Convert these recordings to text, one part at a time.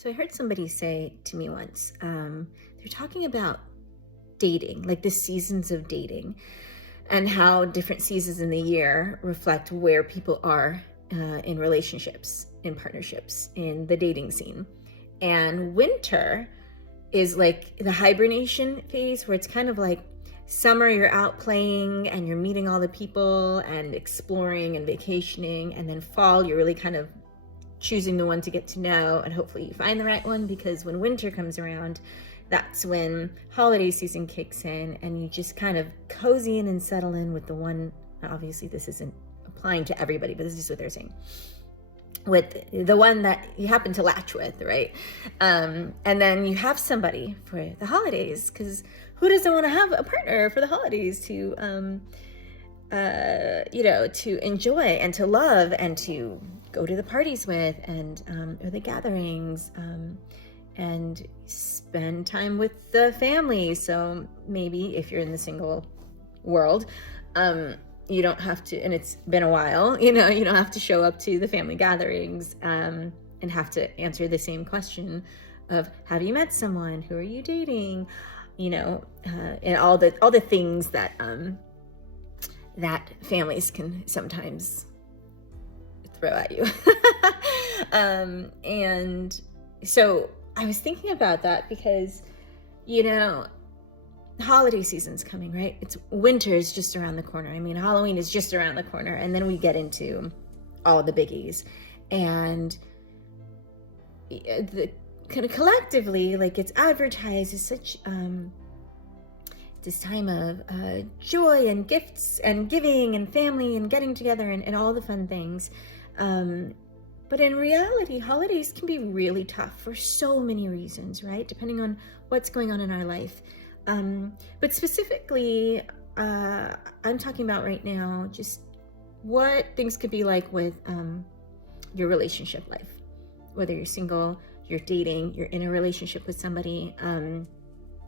So I heard somebody say to me once, they're talking about dating, like the seasons of dating, and how different seasons in the year reflect where people are in relationships, in partnerships, in the dating scene. And winter is like the hibernation phase, where it's kind of like summer, you're out playing and you're meeting all the people and exploring and vacationing. And then fall, you're really kind of choosing the one to get to know, and hopefully you find the right one, because when winter comes around, that's when holiday season kicks in and you just kind of cozy in and settle in with the one. Obviously this isn't applying to everybody, but this is just what they're saying, with the one that you happen to latch with, right? And then you have somebody for the holidays, because who doesn't want to have a partner for the holidays to to enjoy and to love and to go to the parties with, and or the gatherings, and spend time with the family. So maybe if you're in the single world, you don't have to, and it's been a while, you don't have to show up to the family gatherings and have to answer the same question of, have you met someone? Who are you dating? And all the things that that families can sometimes throw at you. And so I was thinking about that because, holiday season's coming, right? It's winter is just around the corner. I mean, Halloween is just around the corner. And then we get into all the biggies. And the kind of collectively, like, it's advertised as such this time of joy and gifts and giving and family and getting together and all the fun things. But in reality, holidays can be really tough for so many reasons, right? Depending on what's going on in our life. But specifically, I'm talking about right now just what things could be like with your relationship life. Whether you're single, you're dating, you're in a relationship with somebody.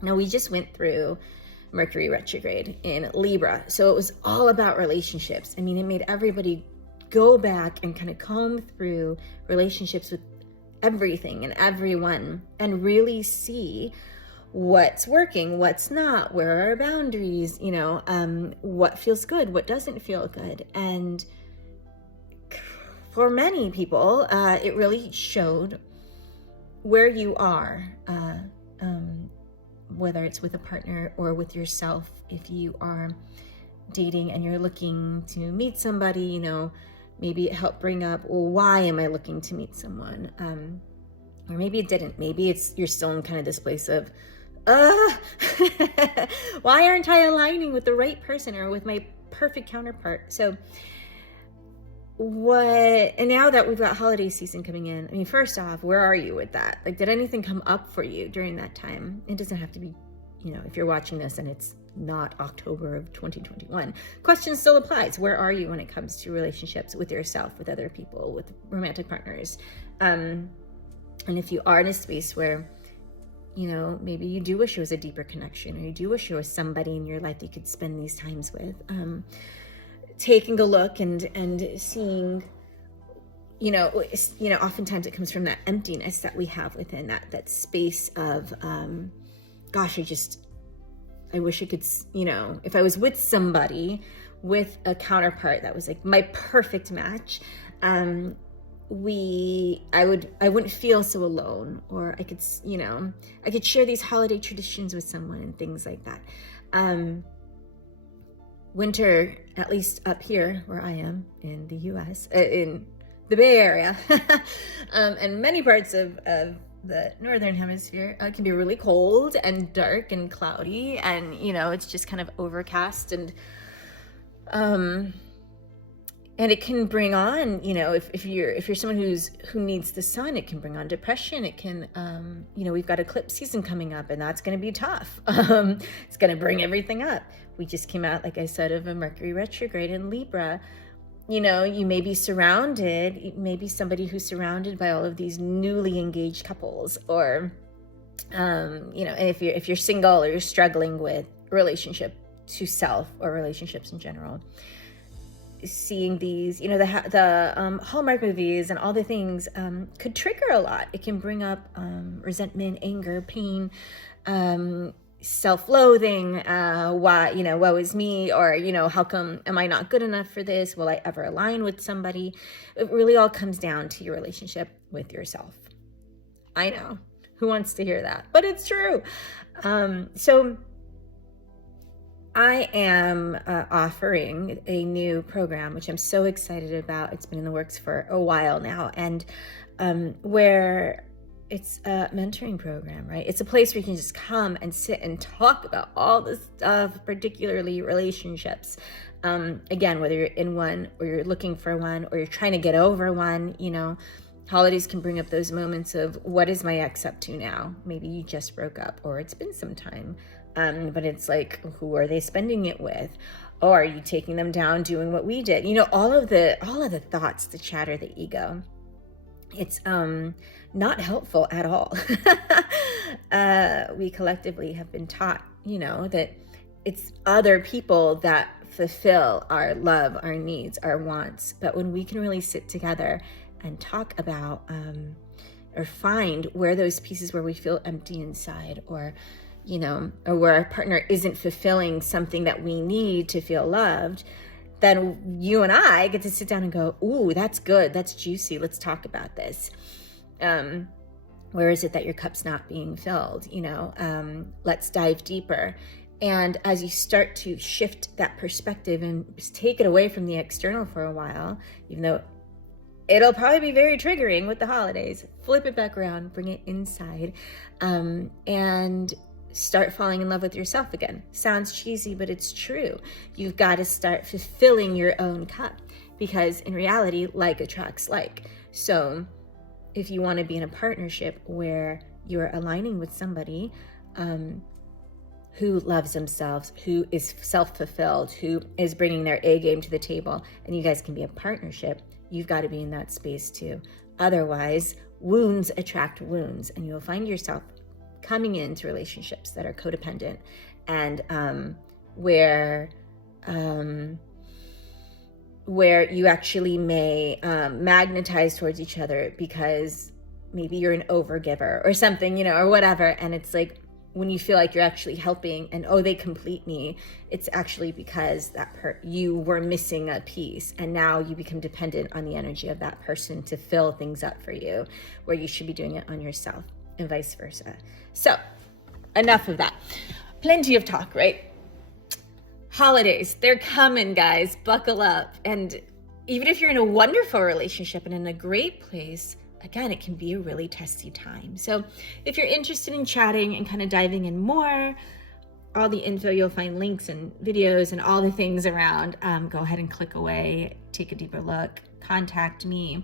Now, we just went through Mercury retrograde in Libra. So it was all about relationships. I mean, it made everybody go back and kind of comb through relationships with everything and everyone and really see what's working, what's not, where are our boundaries, what feels good, what doesn't feel good. And for many people, it really showed where you are, whether it's with a partner or with yourself. If you are dating and you're looking to meet somebody, maybe it helped bring up, well, why am I looking to meet someone? Or maybe it didn't. Maybe you're still in kind of this place of, why aren't I aligning with the right person or with my perfect counterpart? So and now that we've got holiday season coming in, I mean, first off, where are you with that? Like, did anything come up for you during that time? It doesn't have to be, if you're watching this and it's not October of 2021, question still applies. Where are you when it comes to relationships with yourself, with other people, with romantic partners? And if you are in a space where, maybe you do wish it was a deeper connection, or you do wish there was somebody in your life that you could spend these times with, taking a look and seeing, oftentimes it comes from that emptiness that we have within that space of, gosh, I wish I could, if I was with somebody, with a counterpart that was like my perfect match, I wouldn't feel so alone, or I could share these holiday traditions with someone and things like that. Winter, at least up here where I am in the US, in the Bay Area, and many parts of the Northern Hemisphere, can be really cold and dark and cloudy, and it's just kind of overcast, and it can bring on, if you're someone who needs the sun, it can bring on depression. It can, we've got eclipse season coming up, and that's going to be tough. It's going to bring everything up. We just came out, like I said, of a Mercury retrograde in Libra. You may be surrounded, maybe somebody who's surrounded by all of these newly engaged couples, or, and if you're single or you're struggling with relationship to self or relationships in general, seeing these, the Hallmark movies and all the things could trigger a lot. It can bring up resentment, anger, pain, self-loathing, woe is me, or, how come am I not good enough for this? Will I ever align with somebody? It really all comes down to your relationship with yourself. I know, who wants to hear that? But it's true. So I am offering a new program, which I'm so excited about. It's been in the works for a while now, and where it's a mentoring program, right? It's a place where you can just come and sit and talk about all this stuff, particularly relationships. Again, whether you're in one or you're looking for one or you're trying to get over one, holidays can bring up those moments of, what is my ex up to now? Maybe you just broke up, or it's been some time. But it's like, who are they spending it with? Or are you taking them down doing what we did? All of the thoughts, the chatter, the ego. It's not helpful at all. We collectively have been taught, that it's other people that fulfill our love, our needs, our wants. But when we can really sit together and talk about or find where those pieces where we feel empty inside, or where our partner isn't fulfilling something that we need to feel loved, then you and I get to sit down and go, ooh, that's good, that's juicy, let's talk about this. Where is it that your cup's not being filled? Let's dive deeper. And as you start to shift that perspective and take it away from the external for a while, even though it'll probably be very triggering with the holidays, flip it back around, bring it inside, and start falling in love with yourself again. Sounds cheesy, but it's true. You've got to start fulfilling your own cup, because in reality, like attracts like. So if you want to be in a partnership where you're aligning with somebody who loves themselves, who is self-fulfilled, who is bringing their A game to the table, and you guys can be a partnership, you've got to be in that space too. Otherwise, wounds attract wounds, and you'll find yourself coming into relationships that are codependent, and where you actually may magnetize towards each other because maybe you're an overgiver or something, or whatever. And it's like, when you feel like you're actually helping and, oh, they complete me, it's actually because you were missing a piece, and now you become dependent on the energy of that person to fill things up for you, where you should be doing it on yourself, and vice versa. So enough of that. Plenty of talk, right? Holidays, they're coming, guys. Buckle up. And even if you're in a wonderful relationship and in a great place, again, it can be a really testy time. So if you're interested in chatting and kind of diving in more, all the info, you'll find links and videos and all the things around. Go ahead and click away, take a deeper look, contact me.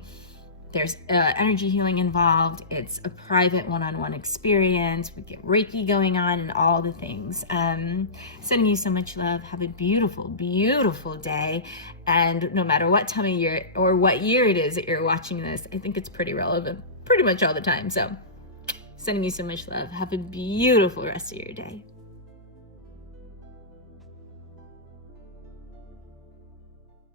There's energy healing involved. It's a private one-on-one experience. We get Reiki going on and all the things. Sending you so much love. Have a beautiful, beautiful day. And no matter what time of year or what year it is that you're watching this, I think it's pretty relevant pretty much all the time. So sending you so much love. Have a beautiful rest of your day.